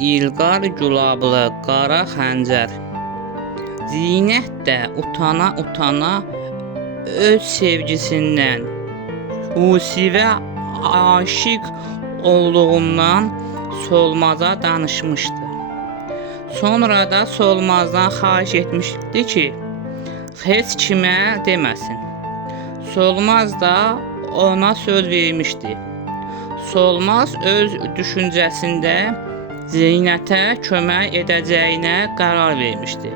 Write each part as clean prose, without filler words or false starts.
İlqar gülablı qara xəncər. Zinət də utana öz sevgisindən, Yusifə aşiq olduğundan Solmaza danışmışdı. Sonra da Solmazdan xahiş etmişdi ki, heç kimə deməsin. Solmaz da ona söz vermişdi. Solmaz öz düşüncəsində Zeynətə kömək edəcəyinə qərar vermişdi.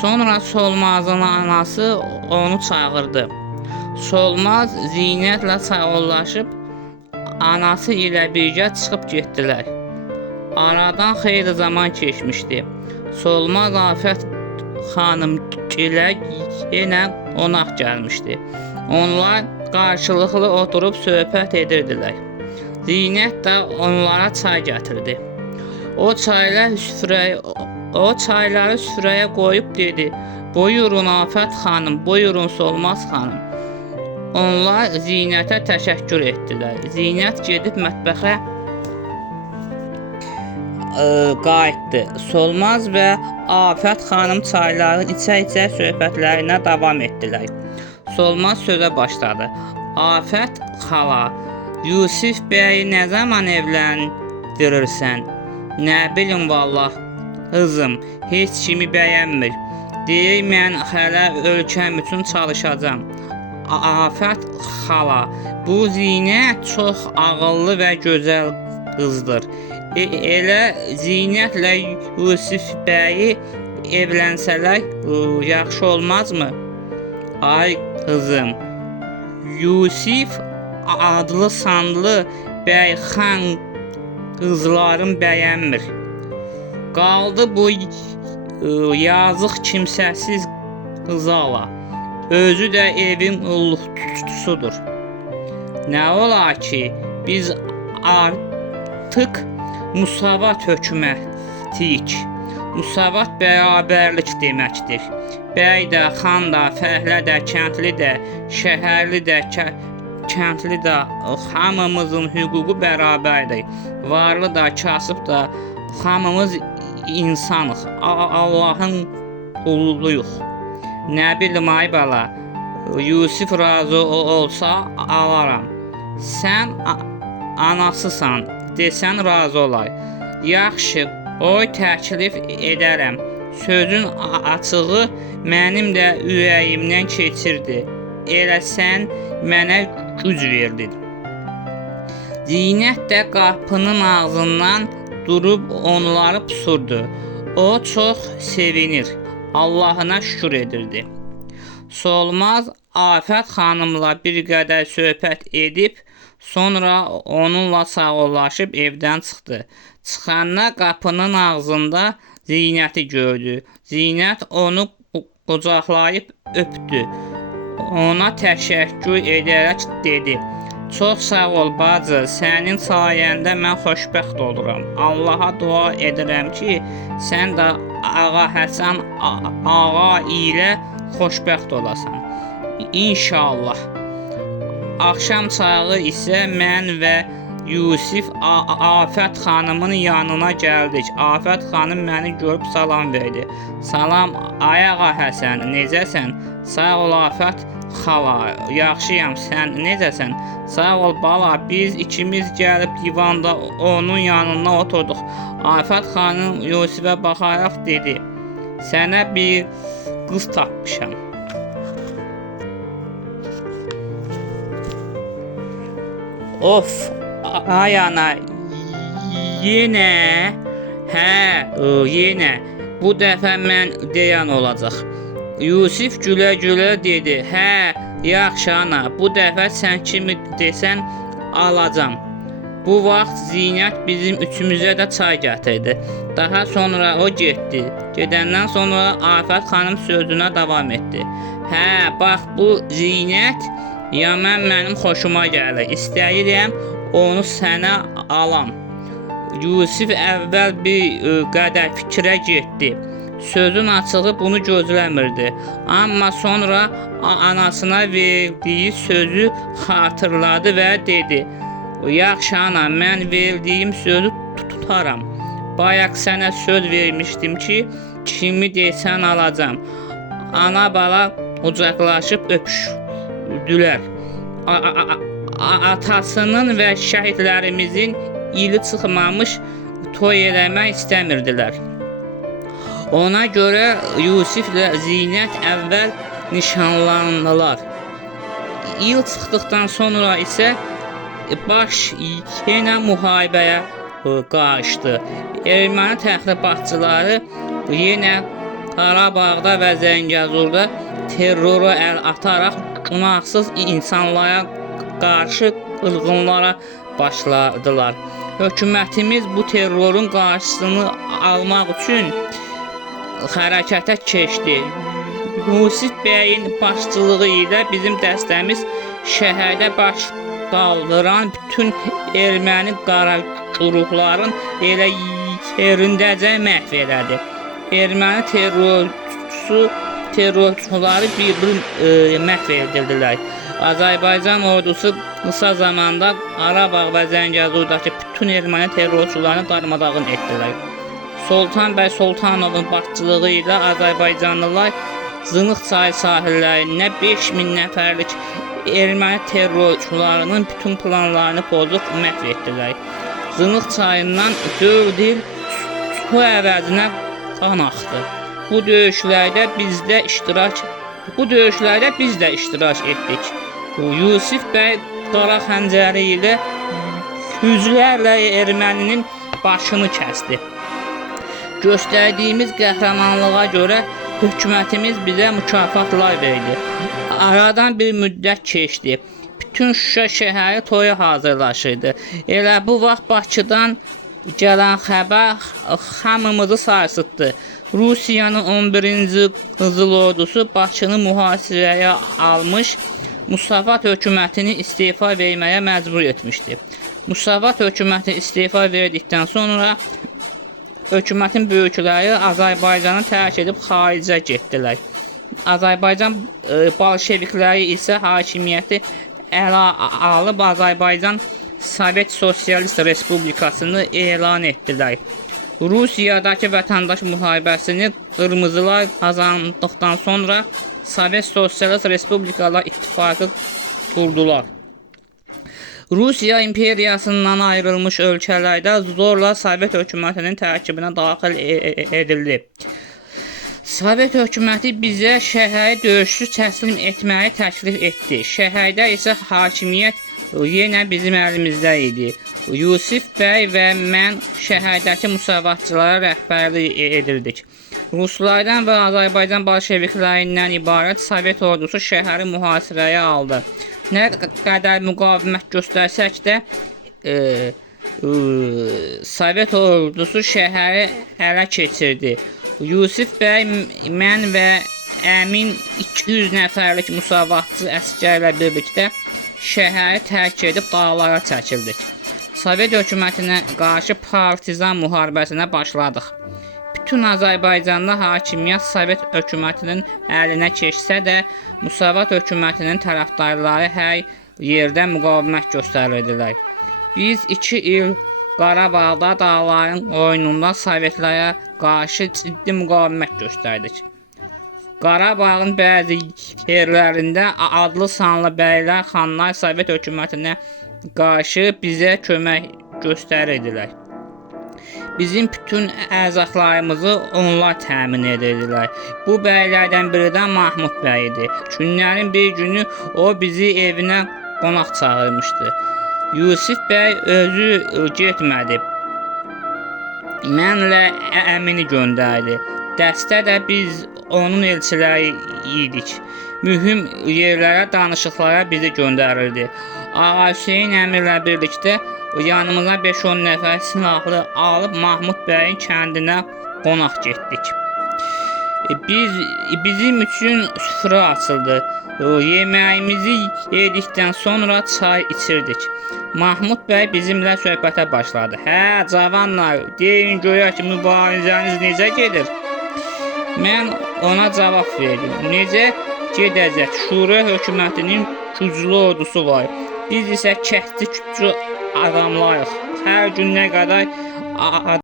Sonra Solmazın anası onu çağırdı. Solmaz Zeynətlə sağollaşıb anası ilə birgə çıxıb getdilər. Aradan xeyli zaman keçmişdi. Solmaz Afət xanım ilə yenə qonaq gəlmişdi. Onlar qarşılıqlı oturub söhbət edirdilər. Zeynət də onlara çay gətirdi. O çayları süfrəyə qoyub dedi: "Buyurun Afət xanım, buyurun Solmaz xanım." Onlar Zeynətə təşəkkür etdilər. Zeynət gedib mətbəxə qayıtdı. Solmaz və Afət xanım çayları içə-içə söhbətlərinə davam etdilər. Solmaz sözə başladı: "Afət xala, Yusif bəyi nə zaman evləndirirsən?" "Nə bilim vallah, qızım, heç kimi bəyənmir. Deyək mən hələ ölkəm üçün çalışacağam." "Afət xala, bu Zeynət çox ağıllı və gözəl qızdır. Elə Zeynətlə Yusif bəyi evlənsələr yaxşı olmazmı?" "Ay qızım, Yusif adlı sanlı bəy xan qızların bəyənmir. Qaldı bu yazıq kimsəsiz qızala. Özü də evin ulluqçusudur. Nə olar ki, biz artıq musavat hökumətiyik. Musavat bərabərlik deməkdir. Bəy də, xan da, fəhlə də, kəndli də, şəhərli də, kəndli də, hamımızın hüququ bərabərdir. Varlı da, kasıb da, hamımız insanıq. Allahın quluyuq. Nə bilim ay bala, Yusif razı olsa alaram. Sən anasısan, desən razı olar. Yaxşı, qoy təklif edərəm. Sözün açığı mənim də ürəyimdən keçirdi. Elə sən mənə güc verdin." Zeynət də qapının ağzından durub onları pusurdu. O çox sevinir, Allahına şükür edirdi. Solmaz Afət xanımla bir qədər söhbət edib, sonra onunla sağollaşıb evdən çıxdı. Çıxanda qapının ağzında Zeynəti gördü. Zeynət onu qucaqlayıb öpdü. Ona təşəkkür edərək dedi: "Çox sağ ol bacı, sənin sayəndə mən xoşbəxt oluram. Allaha dua edirəm ki, sən də Ağa Həsən ağa ilə xoşbəxt olasan. İnşallah." Axşam çağı isə mən və Yusif Afət xanımın yanına gəldik. Afət xanım məni görüb salam verdi. "Salam ay Ağa Həsən, necəsən?" "Sağ ol Afət xala, yaxşıyam, sən necəsən?" "Sağ ol bala, biz ikimiz gəlib divanda onun yanına oturduq." Afət xanım Yusifə baxaraq dedi: "Sənə bir qız tapmışam." "Of, ay ana, yenə?" "Hə, yenə. Bu dəfə mən deyən olacaq." Yusif gülə-gülə dedi: "Hə, yaxşı ana, bu dəfə sən kimi desən alacam." Bu vaxt Zeynət bizim üçümüzə də çay gətirdi. Daha sonra o getdi. Gedəndən sonra Afət xanım sözünə davam etdi: "Hə, bax bu Zeynət yaman mənim xoşuma gəlir. İstəyirəm onu sənə alam." Yusif əvvəl bir qədər fikrə getdi. Sözün açığı bunu gözləmirdi. Amma sonra anasına verdiyi sözü xatırladı və dedi: "Yaxşı ana, mən verdiyim sözü tutaram. bayaq sənə söz vermişdim ki, kimi desən alacam. Ana bala qucaqlaşıb öpüşdülər. Atasının və şəhidlərimizin ili çıxmamış toy eləmək istəmirdilər. Ona görə Yusiflə Zinət əvvəl nişanlandılar. İl çıxdıqdan sonra isə baş yenə müharibəyə qarışdı. Erməni təxribatçıları yenə Qarabağda və Zəngəzurda terroru əl ataraq günahsız insanlara qarşı qırğınlara başladılar. Hökumətimiz bu terrorun qarşısını almaq üçün hərəkətə keçdi. Yusif bəyin başçılığı ilə bizim dəstəmiz şəhərdə baş qaldıran bütün erməni qara güruhların elə yerindəcə məhv elədi. Erməni terrorçuları bir məhv edildilər. Azərbaycan ordusu qısa zamanda Qarabağ və Zəngəzurdakı bütün erməni terrorçularını darmadağın etdilər. Sultan bəy Sultanovun başçılığı ilə Azərbaycanlılar Zınıq çayı sahillərində 5000 nəfərlik erməni terrorçularının bütün planlarını pozub məhv etdilər. Zınıq çayından 4 il su əvəzinə qan axdı. Bu döyüşlərdə biz də iştirak etdik. Yusif bəy qara xəncəri ilə yüzlərlə erməninin başını kəsdi. Göstərdiyimiz qəhrəmanlığa görə hökumətimiz bizə mükafatlar verdi. Aradan bir müddət keçdi. Bütün Şuşa şəhəri toya hazırlaşırdı. Elə bu vaxt Bakıdan gələn xəbər hamımızı sarsıtdı. Rusiyanın 11-ci Qızıl Ordusu Bakını mühasirəyə almış, Musavat hökumətini istefa verməyə məcbur etmişdi. Musavat hökuməti istefa verdikdən sonra hökumətin böyükləri Azərbaycanı tərk edib xaricə getdilər. Azərbaycan bolşevikləri isə hakimiyyəti ələ alıb Azərbaycan Sovet Sosialist Respublikasını elan etdilər. Rusiyadakı vətəndaş müharibəsini qırmızılar qazandıqdan sonra Sovet Sosialist Respublikalar ittifaqı qurdular. Rusiya imperiyasından ayrılmış ölkələrdə zorla Sovet hökumətinin tərkibinə daxil edildi. Sovet hökuməti bizə şəhəri döyüşsüz təslim etməyi təklif etdi. Şəhərdə isə hakimiyyət yenə bizim əlimizdə idi. Yusif bəy və mən şəhərdəki müsavatçılara rəhbərlik edirdik. Ruslardan və Azərbaycan bolşeviklərindən ibarət Sovet ordusu şəhəri mühasirəyə aldı. Nə qədər müqavimət göstərsək də Sovet ordusu şəhəri ələ keçirdi. Yusif bəy, mən və əmin 200 nəfərlik müsavatçı əsgərlə birlikdə şəhəri tərk edib dağlara çəkildik. Sovet hökumətinə qarşı partizan müharibəsinə başladıq. Bütün Azərbaycanda hakimiyyət Sovet hökumətinin əlinə keçsə də, Musavat hökumətinin tərəfdarları hər yerdə müqavimət göstərirdilər. Biz 2 il Qarabağda dağların oyununda Sovetlərə qarşı ciddi müqavimət göstərdik. Qarabağın bəzi yerlərində adlı sanlı bəylər, xanlar Sovet hökumətinə qarşı bizə kömək göstərirdilər. Bizim bütün ərzaqlarımızı onlar təmin edirdilər. Bu bəylərdən biri də Mahmud bəy idi. Günlərin bir günü o bizi evinə qonaq çağırmışdı. Yusif bəy özü getmədi. Mənlə əmini göndərdi. Dəstə də biz onun elçiləri idik. Mühüm yerlərə, danışıqlara bizi göndərirdi. Ağa Hüseyin əmirlə birlikdə yanımıza 5-10 nəfər silahlı alıb Mahmud bəyin kəndinə qonaq getdik. Bizim üçün süfrə açıldı. Yeməyimizi yedikdən sonra çay içirdik. Mahmud bəy bizimlə söhbətə başladı. Hə, cavanlar, deyin görək mübarizəniz necə gedir? Mən ona cavab verdim. Necə gedəcək? Şura hökumətinin güclü ordusu var. Biz isə kəsdi küçü adamlarıq. Hər gün nə qədər